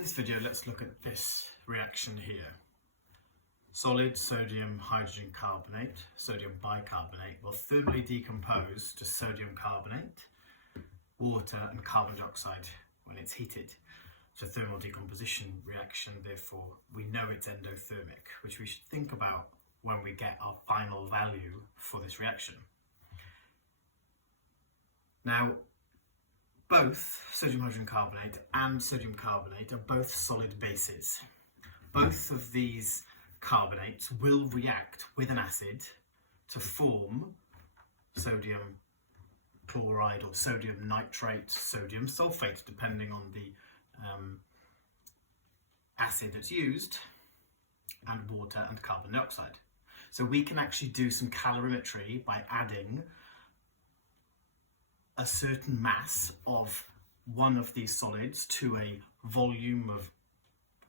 this video, let's look at this reaction here. Solid sodium hydrogen carbonate, sodium bicarbonate, will thermally decompose to sodium carbonate, water and carbon dioxide when it's heated. It's a thermal decomposition reaction, therefore we know it's endothermic, which we should think about when we get our final value for this reaction. Now, both sodium hydrogen carbonate and sodium carbonate are both solid bases. Both of these carbonates will react with an acid to form sodium chloride or sodium nitrate, sodium sulfate, depending on the acid that's used, and water and carbon dioxide. So we can actually do some calorimetry by adding a certain mass of one of these solids to a volume of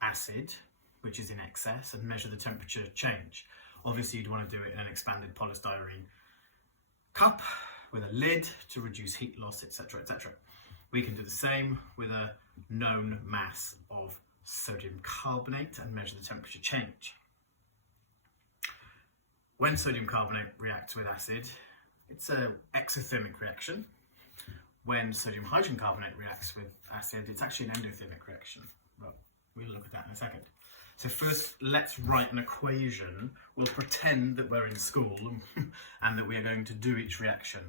acid, which is in excess, and measure the temperature change. Obviously, you'd want to do it in an expanded polystyrene cup with a lid to reduce heat loss, etc., etc. We can do the same with a known mass of sodium carbonate and measure the temperature change. When sodium carbonate reacts with acid, it's an exothermic reaction. When sodium hydrogen carbonate reacts with acid, it's actually an endothermic reaction. Well, we'll look at that in a second. So first, let's write an equation. We'll pretend that we're in school and that we are going to do each reaction.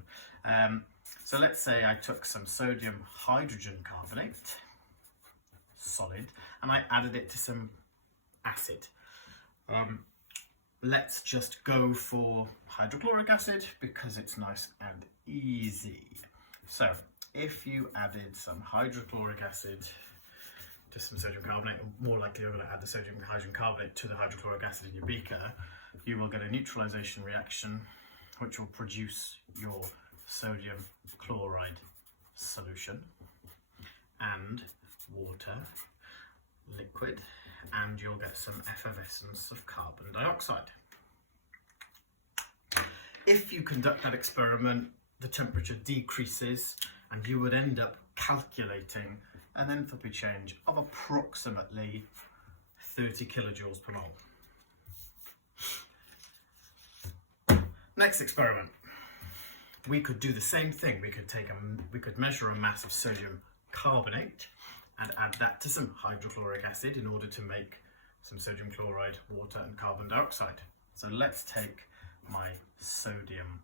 So let's say I took some sodium hydrogen carbonate, solid, and I added it to some acid. Let's just go for hydrochloric acid because it's nice and easy. So if you added some hydrochloric acid to some sodium carbonate, or more likely you're going to add the sodium hydrogen carbonate to the hydrochloric acid in your beaker, you will get a neutralisation reaction which will produce your sodium chloride solution and water, liquid, and you'll get some effervescence of carbon dioxide. If you conduct that experiment, the temperature decreases and you would end up calculating an enthalpy change of approximately 30 kilojoules per mole. Next experiment. We could do the same thing. We could measure a mass of sodium carbonate and add that to some hydrochloric acid in order to make some sodium chloride, water and carbon dioxide. So let's take my sodium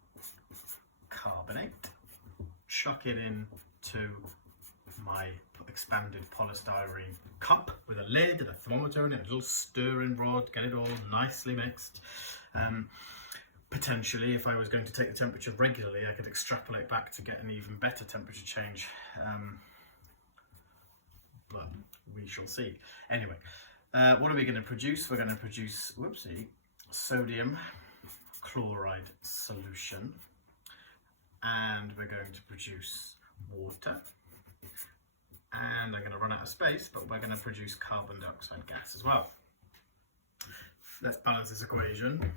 carbonate, chuck it into my expanded polystyrene cup with a lid and a thermometer and a little stirring rod, get it all nicely mixed. Potentially, if I was going to take the temperature regularly, I could extrapolate back to get an even better temperature change, but we shall see. Anyway, what are we going to produce? We're going to produce, sodium chloride solution, and we're going to produce water, and I'm going to run out of space, but we're going to produce carbon dioxide gas as well. Let's balance this equation.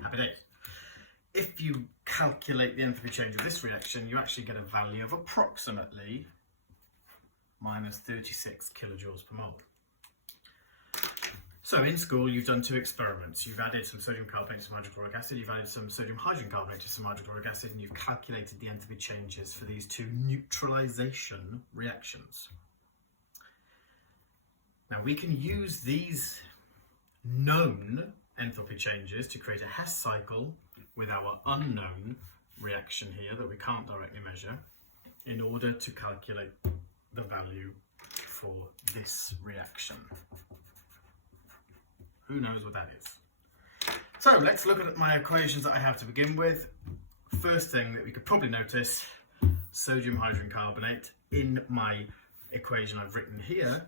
Happy days. If you calculate the enthalpy change of this reaction, you actually get a value of approximately minus 36 kilojoules per mole. So in school, you've done two experiments. You've added some sodium carbonate to some hydrochloric acid, you've added some sodium hydrogen carbonate to some hydrochloric acid, and you've calculated the enthalpy changes for these two neutralisation reactions. Now we can use these known enthalpy changes to create a Hess cycle with our unknown reaction here that we can't directly measure in order to calculate the value for this reaction. Who knows what that is? So let's look at my equations that I have to begin with. First thing that we could probably notice, sodium hydrogen carbonate in my equation I've written here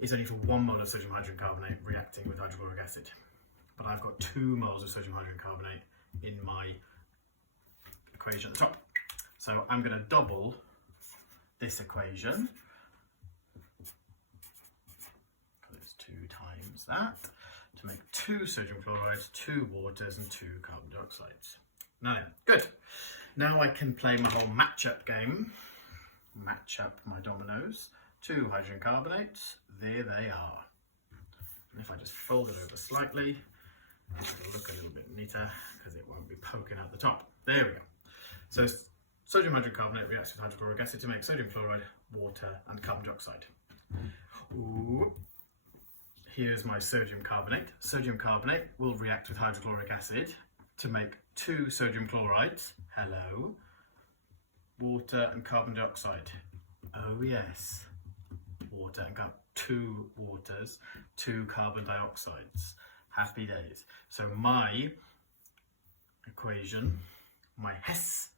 is only for 1 mole of sodium hydrogen carbonate reacting with hydrochloric acid. But I've got 2 moles of sodium hydrogen carbonate in my equation at the top. So I'm going to double this equation, because it's 2 times that, to make 2 sodium chlorides, 2 waters and 2 carbon dioxides. Now then, good. Now I can play my whole matchup game match up my dominoes. 2 hydrogen carbonates, there they are. And if I just fold it over slightly, it'll look a little bit neater because it won't be poking out the top. There we go. So sodium hydrocarbonate reacts with hydrochloric acid to make sodium chloride, water and carbon dioxide. Ooh. Here's my sodium carbonate. Sodium carbonate will react with hydrochloric acid to make 2 sodium chlorides. Hello. Water and carbon dioxide. Oh yes. Water and 2 waters, 2 carbon dioxides. Happy days. So my equation, my Hess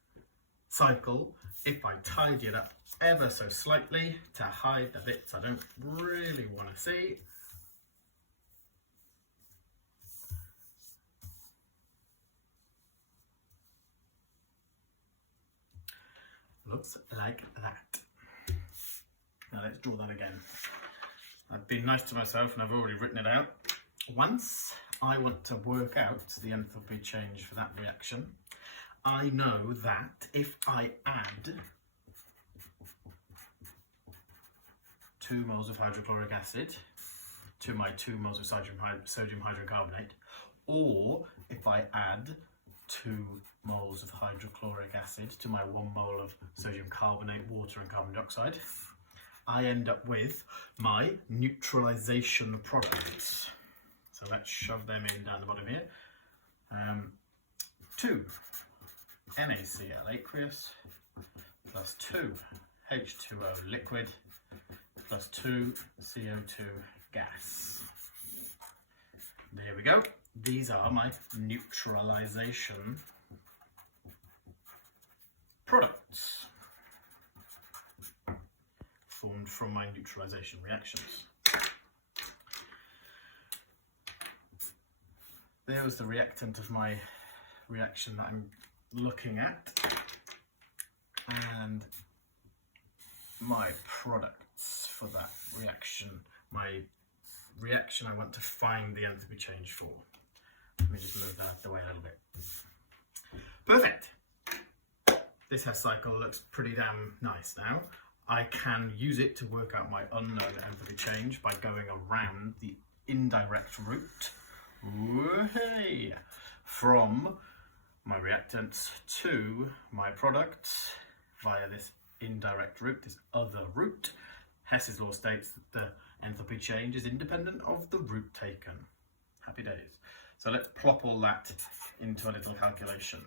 cycle, if I tidy it up ever so slightly to hide the bits I don't really want to see, looks like that. Now let's draw that again. I've been nice to myself and I've already written it out. Once I want to work out the enthalpy change for that reaction, I know that if I add 2 moles of hydrochloric acid to my 2 moles of sodium hydrocarbonate, or if I add 2 moles of hydrochloric acid to my 1 mole of sodium carbonate, water and carbon dioxide, I end up with my neutralisation products. So let's shove them in down the bottom here. 2 NaCl aqueous plus 2 H2O liquid plus 2 CO2 gas. There we go. These are my neutralisation products formed from my neutralisation reactions. There was the reactant of my reaction that I'm looking at, and my products for that reaction, my reaction I want to find the enthalpy change for. Let me just move that out of the way a little bit. Perfect. This Hess cycle looks pretty damn nice now. I can use it to work out my unknown enthalpy change by going around the indirect route from my reactants to my products via this indirect route, this other route. Hess's law states that the enthalpy change is independent of the route taken. Happy days. So let's plop all that into a little calculation.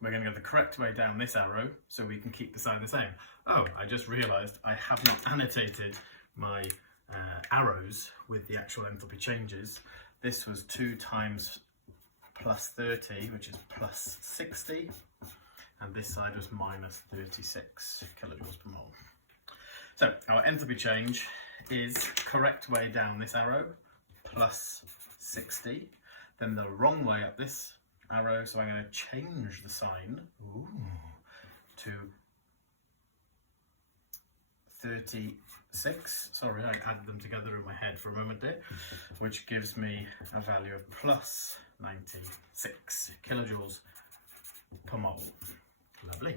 We're going to go the correct way down this arrow so we can keep the sign the same. Oh, I just realised I have not annotated my arrows with the actual enthalpy changes. This was 2 times plus 30, which is plus 60, and this side was minus 36 kilojoules per mole. So our enthalpy change is correct way down this arrow, plus 60, then the wrong way up this arrow, so I'm going to change the sign to 36. Sorry, I added them together in my head for a moment there, which gives me a value of plus 96 kilojoules per mole. Lovely.